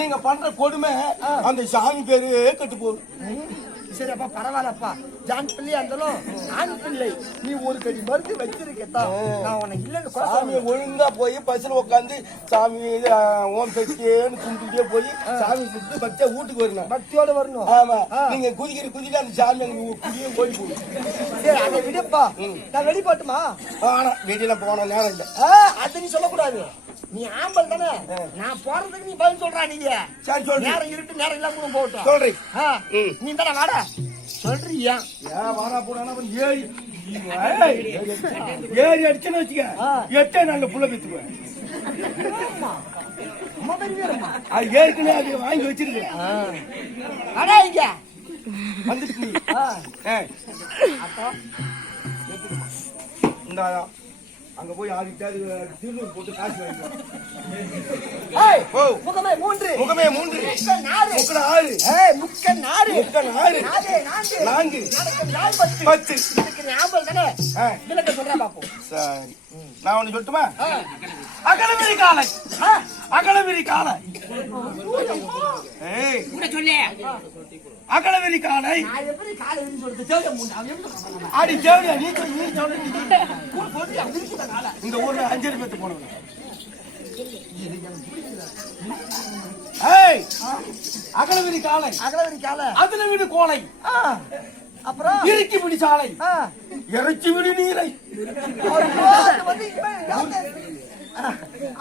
நீங்க பண்ற கொடுமை அந்த சாமி பேரு கெட்டு போகுது. சரி அப்பா பரவாயில்லப்பா. ஜான் பிள்ளையா இருந்தாலும் ஆண் பிள்ளை நீ ஒரு கடி மருந்து வச்சிருக்கா நான் உனக்கு இல்லைன்னு சாமியை ஒழுங்கா போய் பஸ்ல உட்காந்து சாமி ஓம் சக்தியேன்னு கும்பிட்டுட்டே போய் சாமி கும்பிட்டு பக்தியா வீட்டுக்கு வரணும். பக்தியோட வரணும். ஆமா நீங்க குதிக்கிற அந்த சாமி குடியே ஓடி போகும். சரி அதை விடுப்பா. நான் வெளிப்பாட்டுமா? ஆனா வெளியில போன நேரம் இல்லை. அது நீ சொல்லக்கூடாது. நீ ஆம்பல் தானே. நான் போறதுக்கு நீ பதில் சொல்றா. நீங்க சரி சொல்லு. நேரம் இருட்டு நேரம் இல்லாம கூட போகட்டும் சொல்றேன். நீ தானே வாடா சொல்றியா? வாடா போனா ஏறி அடிச்சுன்னு வச்சுக்க 8 நாள்ல புள்ள பெத்துக்குவேன். அது ஏற்கனவே அது வாங்கி வச்சிருக்கேன். அடா இங்க வந்துட்டு இந்த அங்க போய் ஆடிட்டாரு திருநூறு போட்டு காசு வாங்கிக்கலாம். முகமே மூன்று முகமே மூன்று முக்கன் ஆறு நான்கு 10 விளக்க சொல்றேன் பாப்போம். சரி நான் ஒண்ணு சொல்லட்டுமா? அகலவிரி காலை அகலவிரி காலை அகலவிரி காலை அடி தேவையா நீ இந்த ஊர்ல 5 பேத்து போனவங்க. அகலவிரி காலை அதுல வீடு கோலை அப்புறம் இறுக்கி பிடி சாலை இறைச்சி விடி நீரை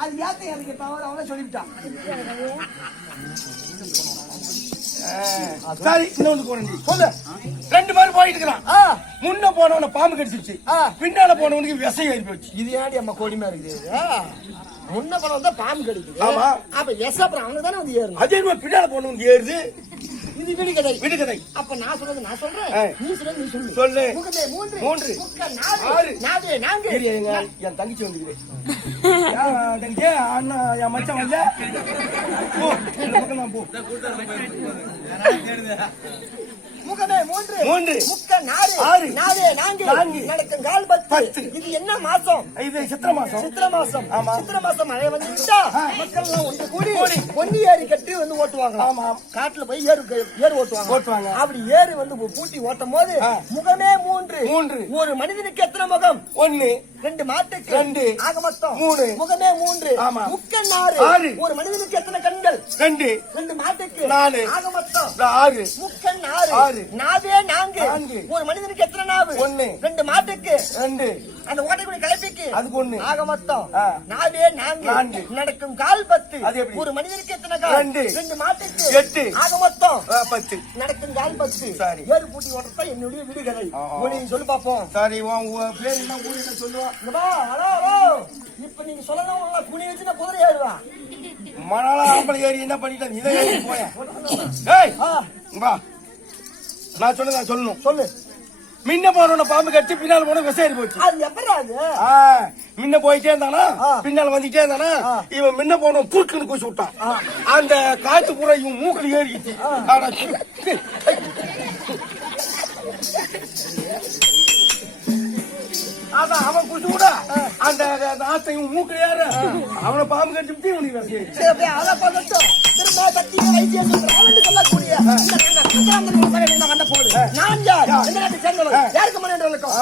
அது யாத்த எனக்கு தவறு அவனே சொல்லிவிட்டான். சரி இன்னொன்று போறேன் சொல்லு. 2 பேரும் போயிட்டு இருக்கிறான். முன்ன போனவன பாம்பு கடிச்சிருச்சு, பின்னால போனவனுக்கு விஷம் ஏறி போச்சு. இது ஏடி அம்மா கோடிமா இருக்குது. முன்ன போன வந்தா பாம்பு கடிக்குது. ஆமா அப்ப எஸ் அப்புறம் அவனுக்கு தானே வந்து ஏறணும். அதே மாதிரி பின்னால போனவனுக்கு ஏறுது. இது விடுகதை விடுகதை. அப்ப நான் சொல்றது நான் சொல்றேன், நீ சொல்றது நீ சொல்லு. சொல்லு. முகமே மூன்று முக்கன் நான்கு. என் தங்கச்சி வந்துக்கிறேன். தங்கச்சி அண்ணா என் மச்சான் வரல. போ முகமே மூன்று முக்கன் ஆறு நான்கு நடக்கும் கால் 10. இது என்ன மாசம்? இது சித்திரை மாசம். ஆமா சித்திரை மாசம் மழை வந்து விட்டா மக்கள் எல்லாம் ஒன்று கூடி பொன்னி ஏறி கட்டி வந்து ஓட்டுவாங்க. ஆமா காட்டுல போய் ஏறு ஓட்டுவாங்க. அப்படி ஏறி வந்து பூட்டி ஓட்டும் போது முகமே மூன்று. ஒரு மனிதனுக்கு எத்தனை முகம்? 1 2 மாட்டுக்கு 2 ஆக மொத்தம் 3. முகமே 3. ஆமா முக்கன் 6. ஒரு மனிதனுக்கு எத்தனை கண்கள்? 2 மாட்டுக்கு 4 ஆக மொத்தம் 6. முக்கன் 6. நாவே 4. ஒரு மனிதனுக்கு எத்தனை நாவு? 1. 2 மாட்டுக்கு 2. அந்த ஓட்டைக்குடி கலப்பிக்கு அதுக்கு 1 ஆக மொத்தம் நாவே 4. நடக்கும் கால் 10. ஒரு மனிதனுக்கு எத்தனை கால்? 2 மாட்டுக்கு 8. ஆக மொத்தம் 10. நடக்கும் கால் 10. சரி ஏறு பூட்டி ஓட்டத்தா என்னுடைய விடுகதை. நீ சொல்லு பாப்போம். சரி உன் பேர் என்ன ஊரில் சொல்லுவா? ஹலோ இப்ப நீங்க சொல்லலாம் குனி வச்சு நான் குதிரை ஏறுவேன். மணாலா ஆம்பளை ஏறி என்ன பண்ணிட்டா? நீ தான் ஏறி போய. வா நான் சொல்லணும் சொல்லு. முன்ன போன பாம்பு கட்டி பின்னால போன விசேரி போச்சு. அது எப்படாது? முன்ன போயிட்டே இருந்தானா பின்னால வந்துட்டே இருந்தானா இவன் முன்ன போன பூட்டுன்னு குச்சி விட்டான். அந்த காத்து பூரா இவன் மூக்கில் ஏறிக்கிச்சு. அதான் அவன் குச்சி விட அந்த நாத்தையும் மூக்கில் ஏற அவனை பாம்பு கட்டி இவனுக்கு விசேரி. அதை பண்ணட்டும். திரும்ப பத்தி வைத்தியம் சொல்லக்கூடிய வந்த போடு நான் யார்? எந்த நாட்டை சேர்ந்தவன்? யாருக்கு மனிதர்களுக்கும்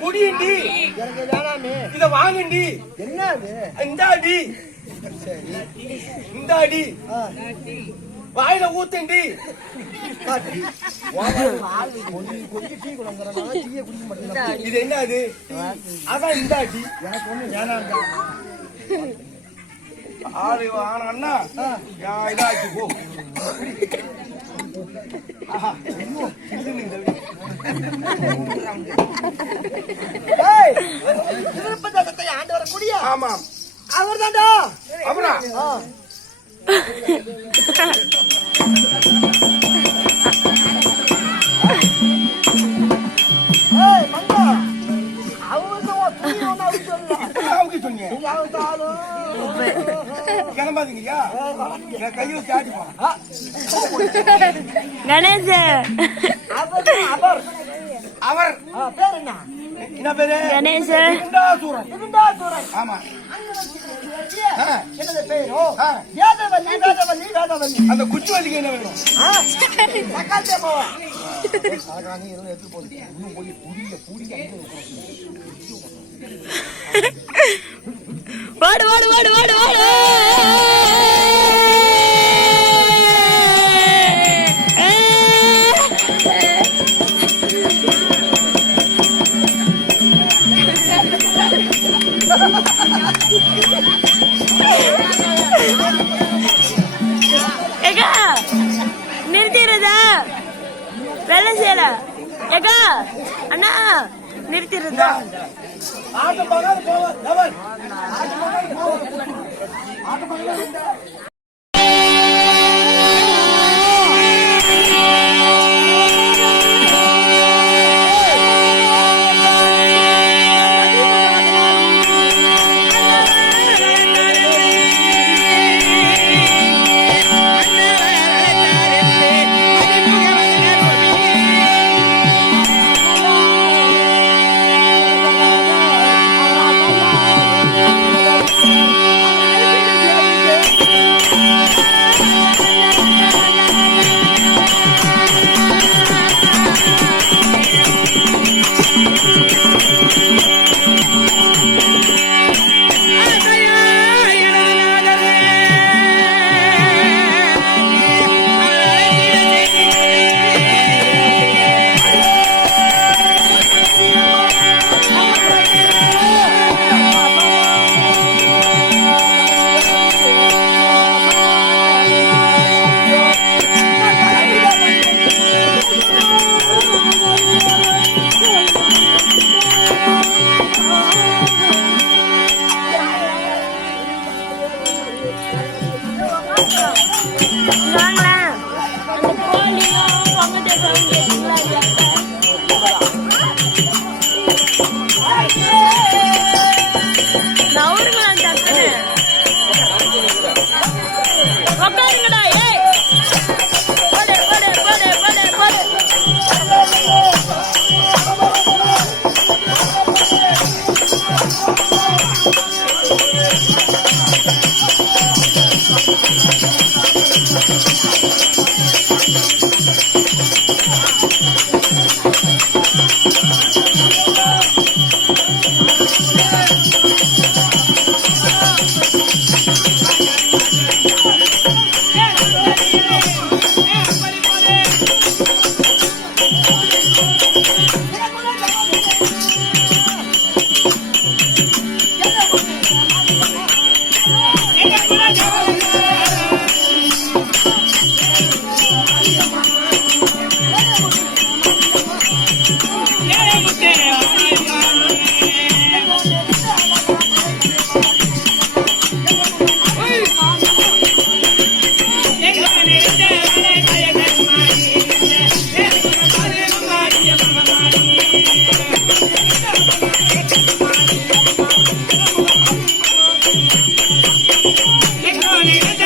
குடியண்டி இத வாங்கண்டி. என்னது? இந்தாடி இந்த அடி வாயில ஊத்தண்டி. இது என்ன அது? அதான் இந்த அடி. எனக்கு ஒண்ணு வேணாண்டா. ஆளு ஆனா இதாச்சு போ. ஆண்டு வரக்கூடிய ஆமா அவர் தான்டா. அப்புறம் கிளம்பாதீங்கய்யா, கையை சாடி கணேஷ் அவர் பேர் என்ன? என்ன பேரு? கணேஷ் இருந்தாசூரன். ஆமா. என்னது பேரோ? வேதவல்லி வேதவல்லி வேதவல்லி. அந்த குச்சி வலிக்கு என்ன வேணும்? சக்காத்தே போவா. வாடு வாடு வாடு வாடு வாடு. ஏகா நிறுத்திடுறதா? வேலை செய்யல ஏகா அண்ணா, நிறுத்திடுறதா? ஆட்டம் பார்க்காத போவார். ஆட்டம் பார்க்காத போவார். ஆட்டம் பார்க்காத Come on,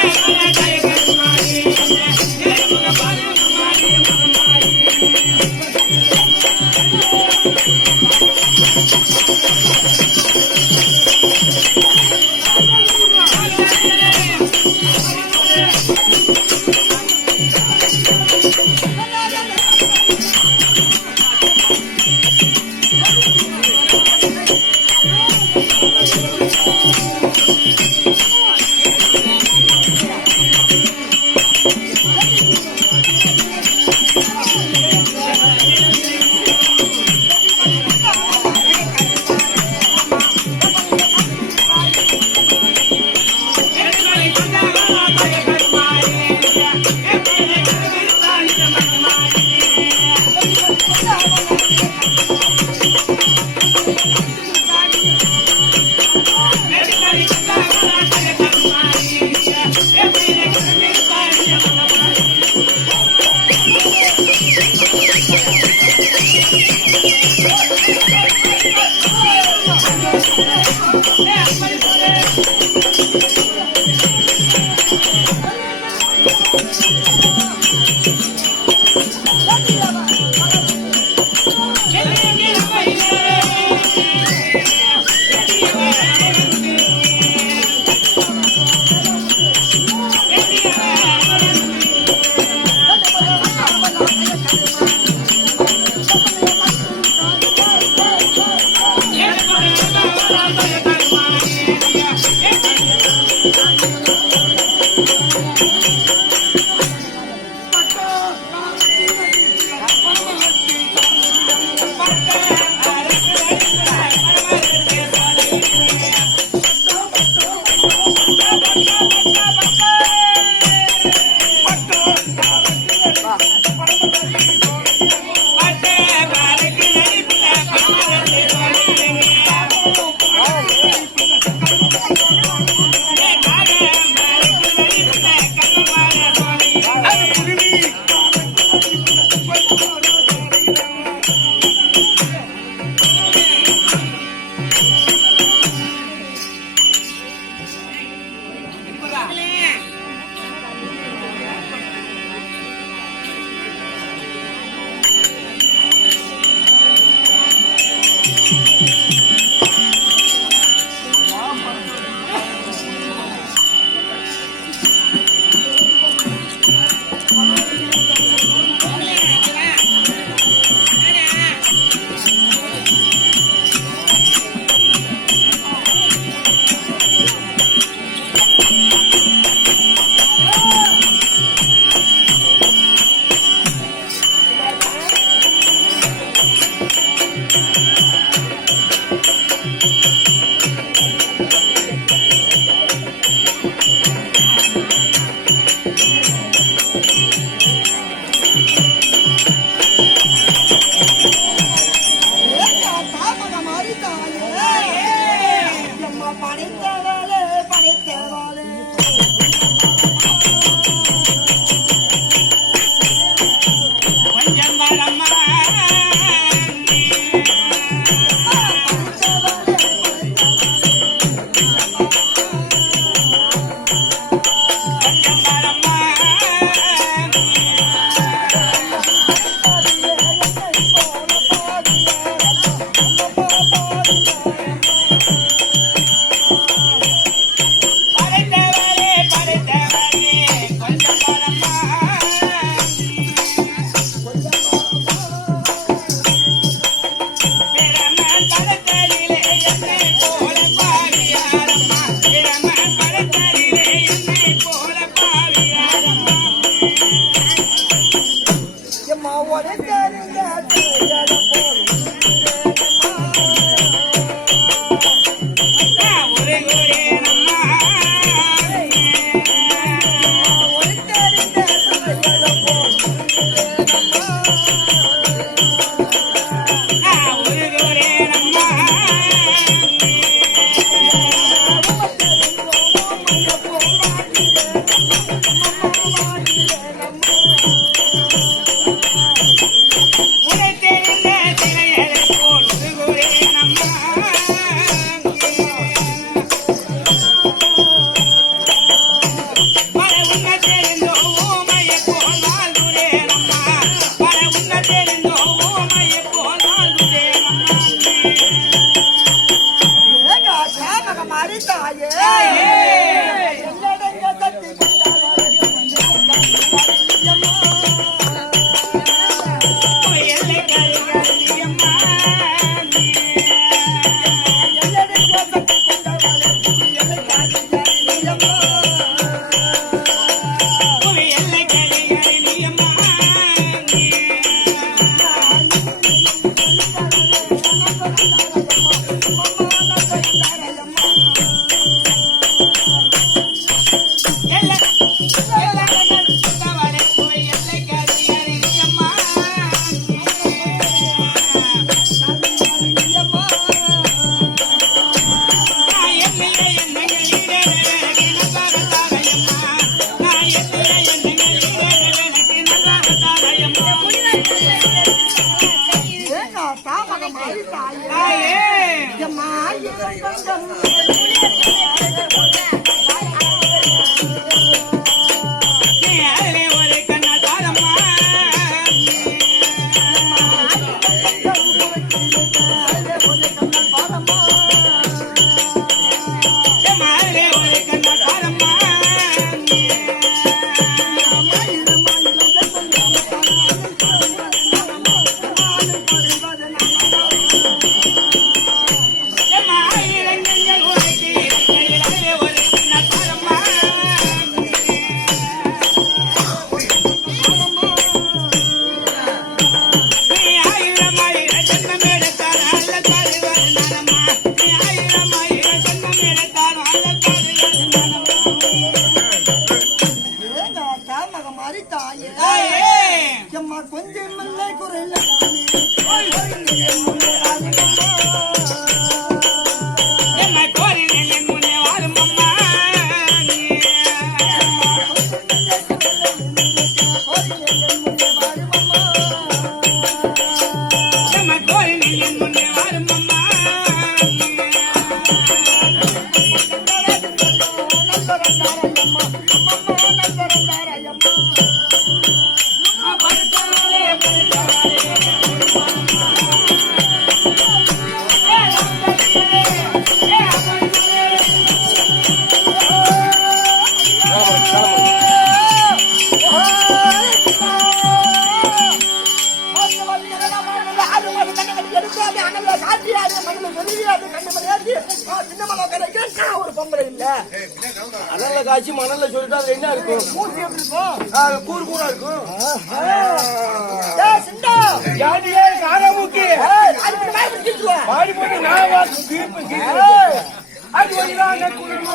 Thank you. தாராயம்மா அம்மம்மா நல்வரம் தாராயம்மா ஒரு பொம்பளை இல்ல அனல்ல காய்ச்சி மணல்ல சொல்லிட்டு அது என்ன இருக்கும்? கூறு கூறா இருக்கும். ஜாதியே காரமுக்கி பாடி போட்டு நான் வாக்கு தீர்ப்பு அது வழிதான் குளிர்மா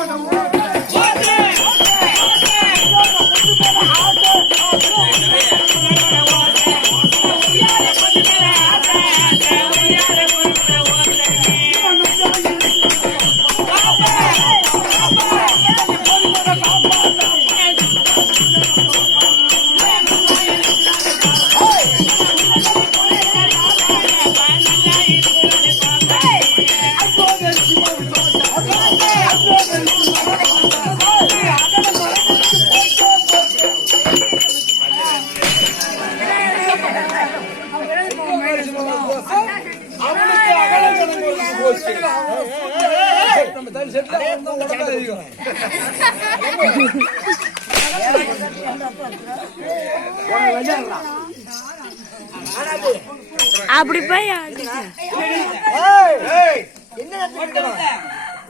அவனுக்கு அகலங்கணம் போச்சு. அப்படி போய்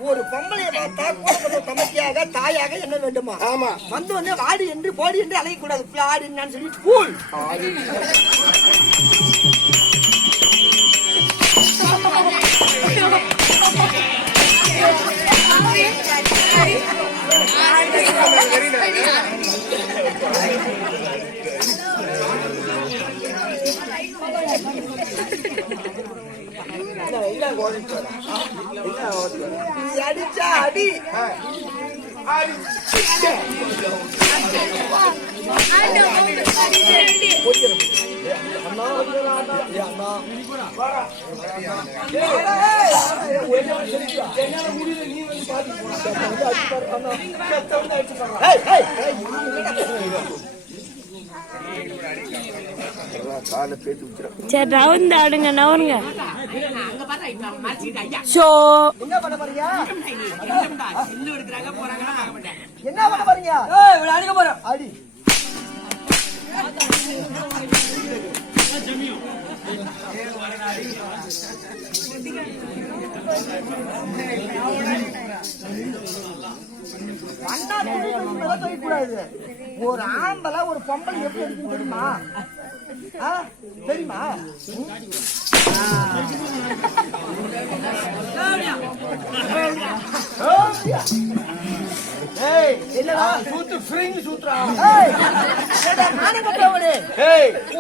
ஒரு பொம்பளையை பார்த்தா கூட தமக்கையாக தாயாக என்ன வேண்டுமா? ஆமா. வந்து வாடி என்று போடி என்று அழைக்கக்கூடாது. ஆடி நான் சொல்லி கூல் அடிச்சா அடி சரி ரவுண்ட் ஆடுங்க நவருங்க. ஷோ என்ன பண்ண போறீங்க? என்ன பண்ண போறீங்க? அடிக்க போறோம். அடி கூடாது. ஒரு ஆம்பளை ஒரு பொம்பளை எப்படி இருக்குன்னு தெரியுமா? தெரியுமா?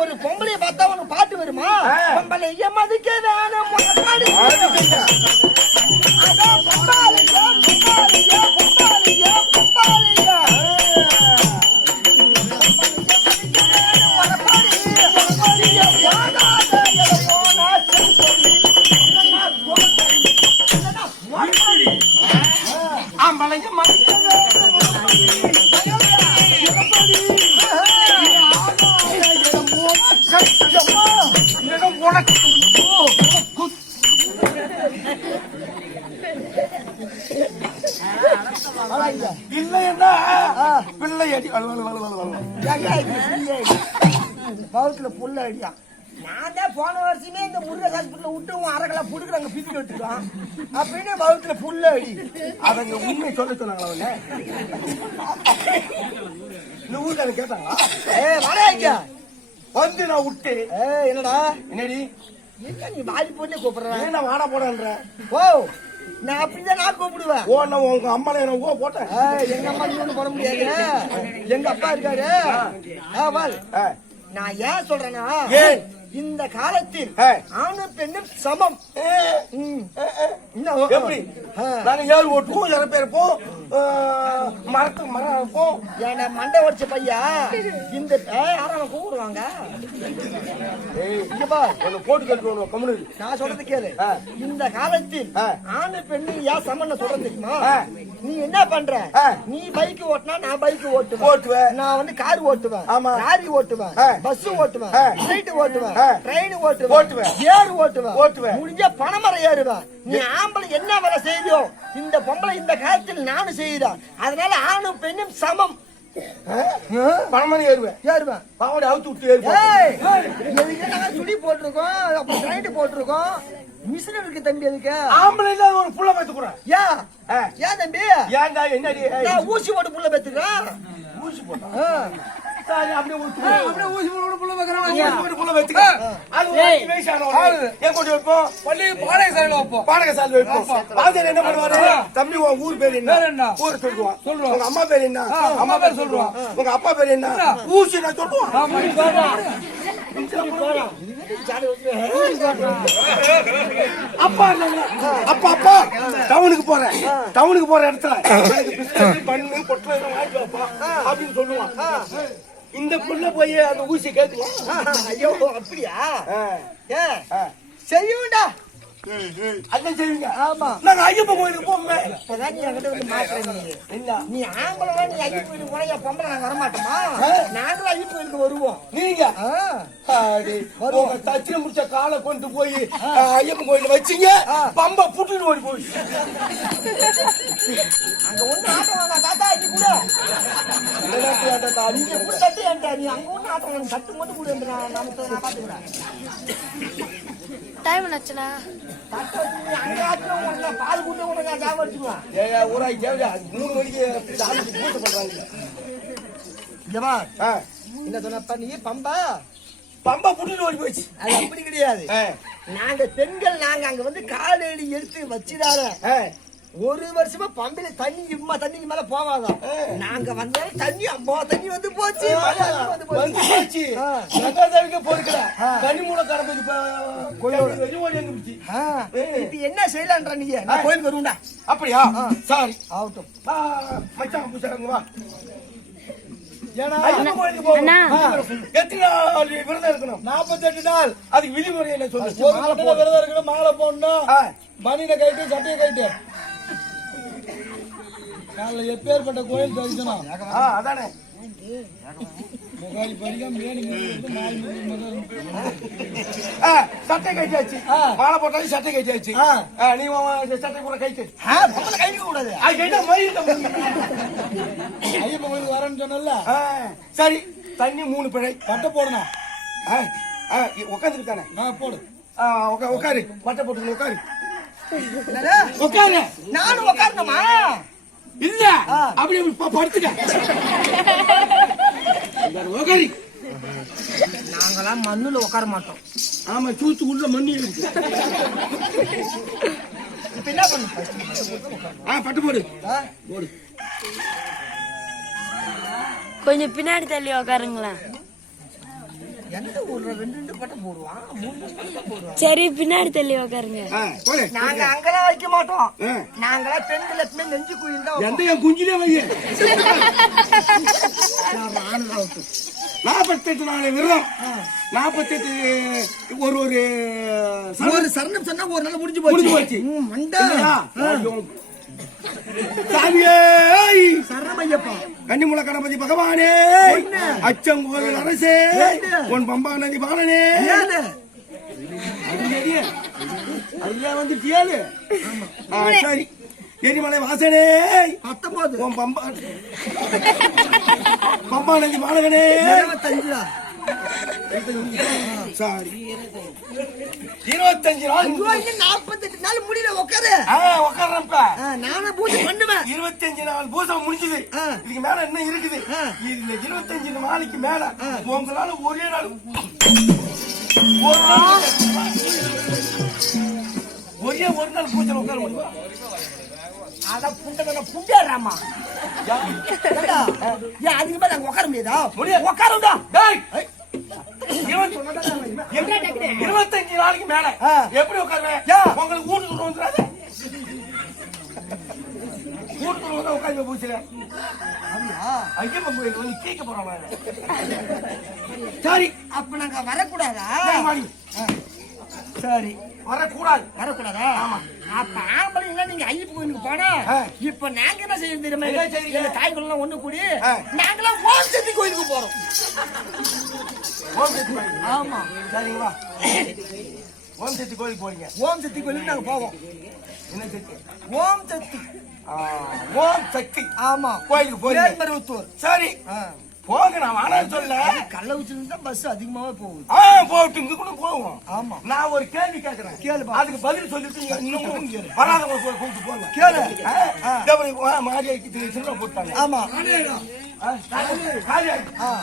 ஒரு பொம்பளைய பார்த்தா உனக்கு பாட்டு வருமா? பொம்பளை மதிக்க வேணும் இல்லையா பிள்ளை அடி பவுத்துல புல்ல அடியா. நான் தான் போன வருஷமே இந்த முருகன் ஹாஸ்பிட்டல விட்டு அரைக்கலா புடுக்குறாங்க பிரிச்சு வச்சுருக்கான் அப்படின்னு பவுத்துல புல்ல அடி. அவங்க உண்மை சொல்ல சொன்னாங்களா? அவங்க இந்த ஊர்ல கேட்டாங்களா? வரையா வந்து நான் விட்டு என்னடா என்னடி என்ன நீ வாடி போட்டு கூப்பிடுற? என்ன வாடா போடன்ற? ஓ நான் அப்படிதான் நான் கூப்பிடுவேன். ஓ நான் உங்க அம்மால என்ன ஓ போட்டேன். எங்க அம்மா ஒண்ணு போட முடியாது. எங்க அப்பா இருக்காரு. நான் ஏன் சொல்றேன்னா இந்த காலத்தில் ஆணும் பெண்ணும் சமம். எப்படி நாங்க 7 ஓட்டுவோம் 7 பேர் இருப்போம் மரத்துக்கு மரம் இருப்போம். ஏன்னா மண்டை உடைச்ச பையா இந்த யாரும் கூப்பிடுவாங்க. போட்டு கட்டுவோம் கம்முனு. நான் சொல்றது கேளு. இந்த காலத்தில் ஆணு பெண்ணு ஏன் சமன்னு சொல்றது தெரியுமா? நீ என்ன பண்ற? நீ பைக் ஓட்டினா நான் பைக் ஓட்டுவேன். நான் வந்து கார் ஓட்டுவேன், ஆமா. லாரி ஓட்டுவேன், பஸ் ஓட்டுவேன், ஃபிளைட் ஓட்டுவேன், ட்ரெயின் ஓட்டுவேன், ஓட்டுவேன். ஏர் ஓட்டுவேன், முடிஞ்ச பணமரம் ஏறுவேன். நீ ஆம்பளை என்ன வேலை செய்யோ இந்த பொம்பளை இந்த காலத்தில் நானும் செய்யறேன். அதனால ஆணும் பெண்ணும் சமம். பணமரம் ஏறுவேன். பாவடி அவுத்து விட்டு எதுக்கு நாங்க சுடி போட்டிருக்கோம், அப்ப ட்ரெயின் போட்டிருக்கோம், மிஷின் இருக்கு தம்பி. அதுக்கு ஆம்பளை ஒரு புள்ள பெத்துக்குறேன். ஏன் தம்பி? ஏன்டா என்னடி நான் ஊசி போட்டு புள்ள பெத்துக்கிறேன். ஊசி போட்டா அப்படியே ஊசி போட்டு புள்ள வைத்துக்க. அது ஒரு வயசானவங்க ஏன் கொண்டு வைப்போம்? பாடகை சாலையில வைப்போம். பாடகை சாலையில வைப்போம். பாதர் என்ன பண்ணுவாரு? தம்பி உன் ஊர் பேர் என்ன? ஊர் சொல்லுவான். உங்க அம்மா பேர் என்ன? அம்மா பேர் சொல்லுவான். உங்க அப்பா பேர் என்ன? ஊசி நான் சொல்லுவான். அப்பா அப்பா டவுனுக்கு போற இடத்துல பண்ணு பொட்டல வாங்கி வைப்பா அப்படின்னு சொல்லுவான். இந்த புள்ள போய் அந்த ஊசி கேட்கலாம். ஐயோ அப்படியா? செய்யுண்டா அதான் செய்வீங்க. ஆமா, நாங்க ஐயப்பன் கோயிலுக்கு போவோமே. இப்பதான் நீ என்கிட்ட வந்து மாட்டுறீங்க. நீ ஆம்பளை நீ ஐயப்பன் கோயிலுக்கு போனா பொம்பளை நாங்க வரமாட்டோமா? நாங்களும் ஐயப்பன் கோயிலுக்கு வருவோம். நீங்க தச்சில முடிச்ச காலை கொண்டு போய் ஐயப்பன் கோயில வச்சீங்க, பம்ப புட்டுன்னு ஓடி போய் அங்க ஒண்ணு ஆட்டம் வேணா தாத்தா. நீ கூட தட்டு ஏன்டா நீ அங்க ஒண்ணு ஆட்டம் வேணும். தட்டு மட்டும் கூட நான் பாத்துக்கிறேன். டைம் ஆச்சுனா அங்க ஆட்டம் பால் கூட்ட கூட நான் ஜாபம் வச்சுக்குவேன். ஊராய் தேவையா 3 மணிக்கு பூசை பண்றாங்க. என்ன சொன்னப்ப நீ பம்பா புட்டுன்னு ஓடி போயிடுச்சு. அது அப்படி கிடையாது. நாங்க பெண்கள் அங்க வந்து காலடி எடுத்து வச்சுதார ஒரு வருஷமா பம்பில தண்ணி இம்மா தண்ணிக்கு மேல போவாதான். நாங்க வந்தாலும் தண்ணி அம்மா தண்ணி வந்து போச்சு. பொறுக்கல தண்ணி மூல கடந்து இப்ப என்ன செய்யலான்ற நீங்க? நான் கோயிலுக்கு வருவேன்டா. அப்படியா? சாரி ஆகட்டும். மச்சான் பூசாங்க வா. அண்ணா எத்தனை நாள் விரதம் இருக்கணும்? 48 நாள். அதுக்கு விதிமுறை என்ன சொல்லு? ஒரு நாள் விரதம் இருக்கணும். மாலை போடணும். மணியில கைட்டு சட்டையை கைட்டு. நாளில் எப்பேற்பட்ட கோயில் தரிசனம். அதானே சட்டை கைட்டாச்சு. மாலை போட்டாலும் சட்டை கைட்டாச்சு. நீ சட்டை கூட கைட்டு கைக்க கூடாது. ஐயப்பன் கோயிலுக்கு வரேன்னு சொன்னல. சரி, தண்ணி 3 பிழை. பட்டை போடணும். உட்காந்துட்டு தானே போடு. உட்காரு. பட்டை போட்டு உட்காரு. உட்காரு. நானும் உட்காரணுமா? இல்ல அப்படி படுத்துக்க. உட்காரி. நாங்களாம் மண்ணுல உட்கார மாட்டோம். ஆமா, சூத்து உள்ள மண்ணு இருக்கு. இப்ப என்ன பண்ணு? பட்டு போடு. போடு. கொஞ்சம் பின்னாடி தள்ளி உக்காருங்களா. எந்த ஊர்ல 2 பட்டம் போடுவான், 3 பட்டம் போடுவான். சரி, பின்னாடி தள்ளி உக்காருங்க. நாங்க அங்கெல்லாம் வைக்க மாட்டோம். நாங்களாம் பெண்கள் எப்பவுமே நெஞ்சு குயில் தான். எந்த என் குஞ்சிலே வைய. 48 நாள் விரதம். 48 ஒரு சரணம் சொன்னா ஒரு நாள் முடிஞ்சு போச்சு. சாமியே சரணமையப்பா, கன்னிமுல கணபதி பகவானே, அச்சங்கோவில் அரசே, உன் பம்பா நதி பாலனே. அதுல வந்து தியாலு. சரி, எரிமலை வாசனே, 19 உன் பம்பா நதி பாலகனே. 25 சாரி, 25 நாள். 48 நாள் முடியல. உட்காரு. உட்கார்றப்ப நானும் பூஜை பண்ணுவேன். 25 நாள் பூஜை முடிஞ்சது. இதுக்கு மேல என்ன இருக்குது? இதுல 25 நாளைக்கு மேல உங்களால ஒரே நாள் ஒரு நாள் பூஜை உட்கார முடியும். அத புண்டேறாமா ஏன் அதிகமா நாங்க உட்கார முடியாதா? உட்காருடா. 25 நாளைக்கு மேல எப்படி உட்காருவேன்? உங்களுக்கு ஊட்டு தூரம் வந்துடாது. ஊட்டு தூரம் தான் உட்காந்து பூச்சில. ஐயப்பன் கோயில் வந்து கேட்க போறாங்க. சரி, அப்ப நாங்க வரக்கூடாதா? சரி, சரி, வரக்கூடாது. வரக்கூடாதா? ஆமா. அப்ப ஆம்பளைங்களா நீங்க ஐயப்ப கோயிலுக்கு போனா இப்ப நாங்க என்ன செய்ய தெரியுமா? என்ன செய்றீங்க? எங்க தாய்க்குள்ள ஒண்ணு கூடி நாங்களாம் ஓம் சக்தி கோயிலுக்கு போறோம். ஓம் சக்தி கோயில். ஆமா சரிங்களா? ஓம் சக்தி கோயிலுக்கு போறீங்க. ஓம் சக்தி கோயிலுக்கு நாங்க போவோம். என்ன சக்தி? ஓம் சக்தி. ஓம் சக்தி. ஆமா கோயிலுக்கு போறீங்க. மேல்மருவத்தூர். சரி போங்க, நான் வேணாம்னு சொல்ல. கள்ளக்குறிச்சியில தான் பஸ் அதிகமாவே போகுது. போட்டு இங்க கூட போவோம். ஆமா நான் ஒரு கேள்வி கேட்கிறேன், கேளுப்பா. அதுக்கு பதில் சொல்லிட்டு இன்னும் வராதவங்க போய் கூப்பிட்டு போங்க. கேளு. மாரியாக்கு சின்ன போட்டாங்க. ஆமா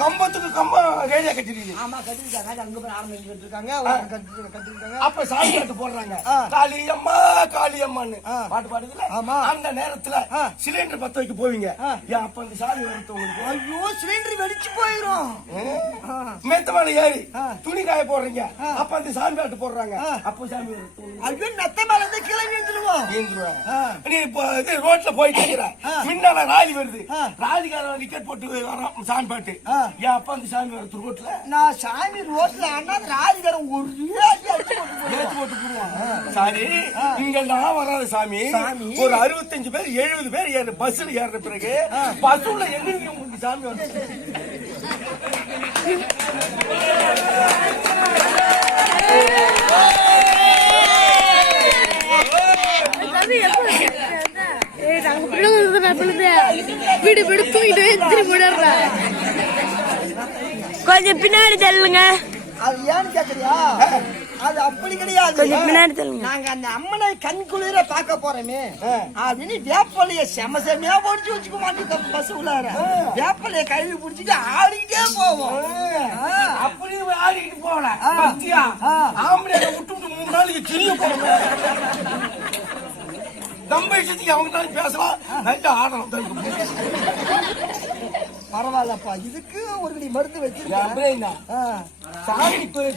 கம்பத்துக்கு கம்பம் ரேடியா கட்டிருக்கு. ஆமா கட்டிருக்காங்க. அங்க போய் ஆரம்பிச்சுட்டு இருக்காங்க. கட்டிருக்காங்க. அப்ப சாமி பாட்டு போடுறாங்க, காளியம்மா காளியம்மான்னு பாட்டு பாடுதுல. ஆமா அந்த நேரத்துல சிலிண்டர் பத்த வைக்க போவீங்க. ஏன் அப்ப அந்த சாமி வருது உங்களுக்கு? ஐயோ சிலிண்டர் வெடிச்சு போயிரும். மெத்தமான ஏறி துணி காய போடுறீங்க, அப்ப அந்த சாமி பாட்டு போடுறாங்க. அப்போ சாமி வருது. ஐயோ நத்த மேல இருந்து கீழே நின்றுடுவோம். நீ இப்போ இது ரோட்ல போயிட்டு இருக்கிற, முன்னால ராலி வருது, ராலிக்கார டிக்கெட் போட்டு வரோம் சாமி பாட்டு. ஏன் அப்ப அந்த சாமி வருது ரோட்ல? நான் சாமி ரோட்ல ஆனா ராஜிகாரன் ஒரே அடி அடிச்சு போட்டு போடுவான். சரி, இங்கெல்லாம் வராத சாமி ஒரு 65 பேர் 70 பேர் ஏறு பஸ்ல ஏறுற பிறகு பஸ்ல எங்க உங்களுக்கு சாமி வருது? கொஞ்சம் பின்னாடி தள்ளுங்க. அது ஏன்னு கேக்குறியா? அது அப்படி கிடையாது. கொஞ்சம் பின்னாடி தள்ளுங்க. நாங்க அந்த அம்மனை கண் குளிர பாக்க போறோமே அப்படின்னு வேப்பலைய செம செமையா பொடிச்சு வச்சுக்க மாட்டோம். பஸ் உள்ளார வேப்பலைய கையில புடிச்சிட்டு ஆடிக்கிட்டே போவோம். அப்படி ஆடிக்கிட்டு போகல பத்தியா? ஆம்பளை விட்டு 3 நாளைக்கு தெரிய போறோம். நம்ம இஷ்டத்துக்கு அவங்க பேசலாம், நல்லா ஆடலாம். பரவாயில்லப்பா, இதுக்கு ஒரு நீ மருந்து வச்சிருக்கேன். சாமி குறை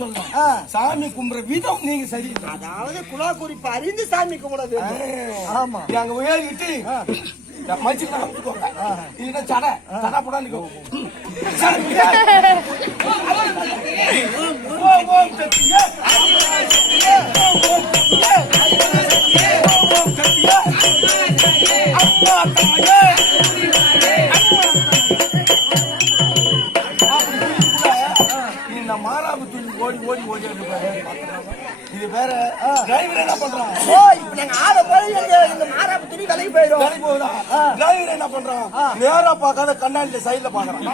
சொல்லலாம், சாமி கும்புற விதம் நீங்க சரி. அதாவது குலா குறிப்பு அறிந்து சாமி கும்பிட வேண்டும். ஆமா நாங்க உயர்கிட்டு மச்சிக்கலாம் அமைச்சுக்கோங்க. இல்லைன்னா சடை சடா போடான்னு இந்த மாறாப்பு துணி ஓடி ஓடி ஓடி இது வேற. டிரைவர் என்ன பண்றான்? இப்ப நாங்க ஆட போய் இந்த மாறாப்பு துணி விலைக்கு போயிடும். வேலைக்கு போகுதா? டிரைவர் என்ன பண்றான்? நேரா பார்க்காத கண்ணாடி சைட்ல பாக்குறான்.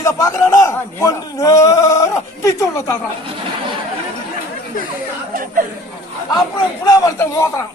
இத பாக்குறானா கொண்டு நேரா பிச்சோட தாக்குறான். அப்புறம் புலாவரத்தை மோதுறான்.